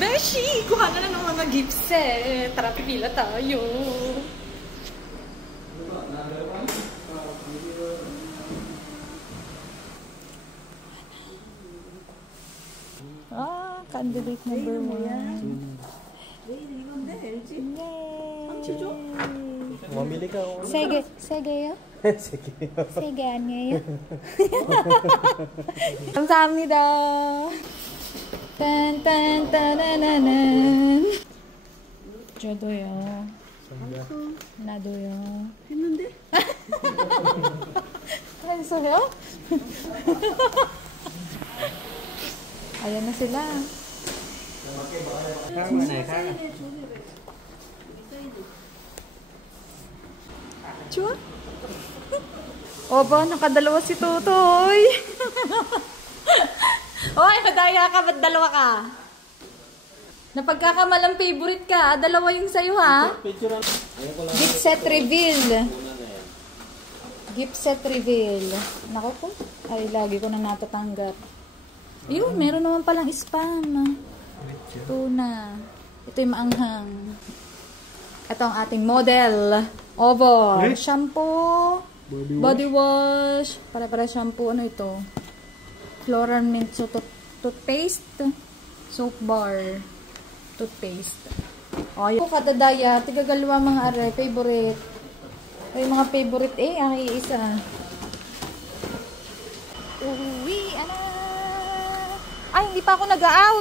Beshi! Kuha na ng mga gift set. Tara, pipila tayo. Candidate number 1. Yay! Mamili ka. Sege yo? Sege anyo. 감사합니다. 딴딴따나나난. 저도요. 나도요. 했는데? 했어요? Ayan na sila. Chua? Oba, nakadalawa si Tutoy. Oy, madaya ka, ba't dalawa ka? Napagkakamalang favorite ka, dalawa yung sa'yo ha? Gift set reveal. Gift set reveal. Naku po, ay lagi ko na natatanggap. Yun, meron naman palang spam. Tuna. Ito yung maanghang. Ito ang ating model. Ovo. Shampoo. Body wash. Para shampoo. Ano ito? Floral mint. So, toothpaste. Soap bar. Toothpaste. O, yun. Katadaya. Tigagalawa mga are. Favorite. Ay, mga favorite ang iisa. Uwi. Ay, hindi pa ako nag-out.